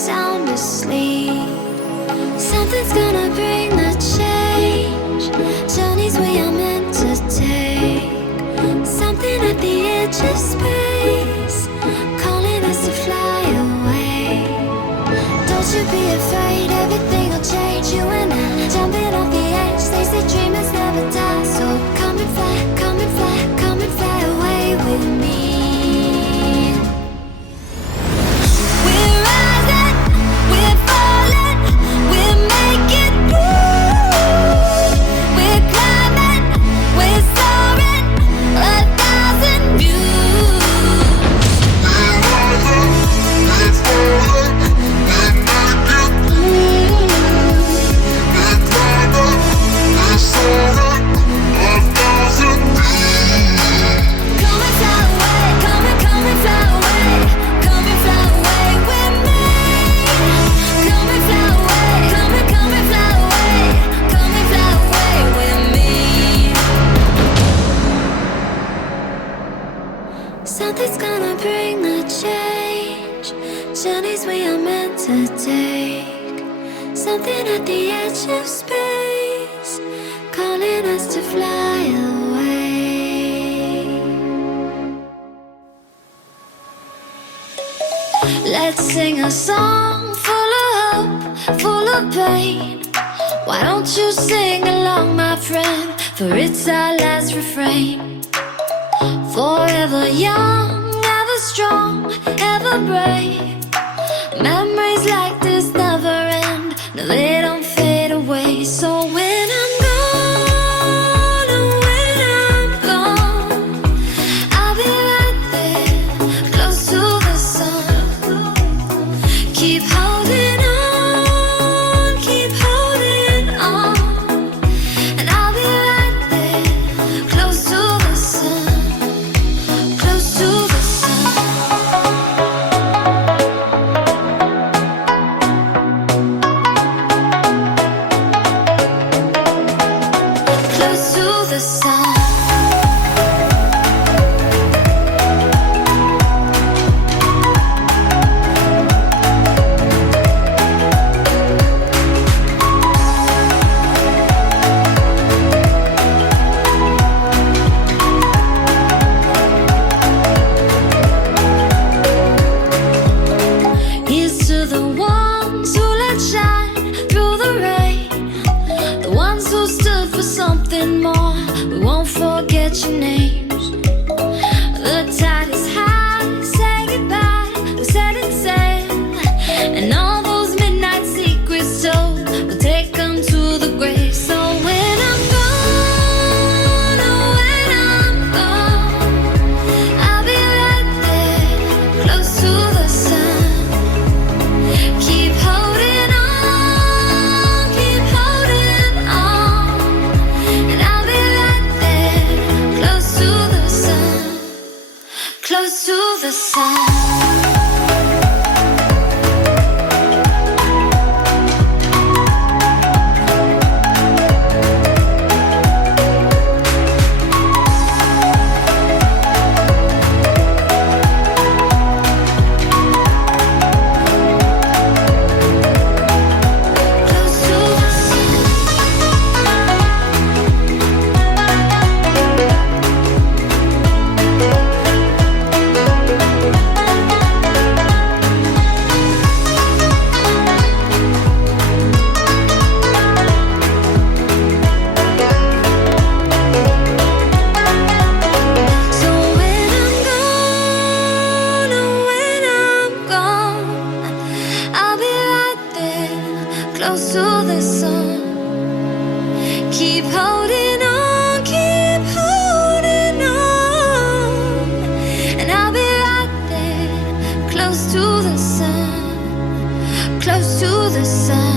sound asleep. Something's gonna bring the change. Journeys we are meant to take. Something at the edge of space, calling us to fly away. Don't you be afraid, everything will change. You and I, jumping off the edge. They say dreamers never die. So come and fly, come and fly, come and fly away with me. Something's gonna bring the change. Journeys we are meant to take. Something at the edge of space, calling us to fly away. Let's sing a song full of hope, full of pain. Why don't you sing along, my friend? For it's our last refrain. Forever young, ever strong, ever brave. Memories like this never end. No, they don't fade away. So when I'm gone, oh, when I'm gone, I'll be right there, close to the sun. Keep holding on, keep holding on. And I'll be right there, close to the sun. Something more, we won't forget your names. The tide is high, say goodbye, we're setting sail. And all those midnight secrets told, we'll take them to the grave. So when I'm gone, oh, when I'm gone, I'll be right there, close to the sun. Keep holding on, keep holding on. And I'll be right there, close to the sun, close to the sun. Close to the sun. Keep holding on, keep holding on. And I'll be right there, close to the sun, close to the sun.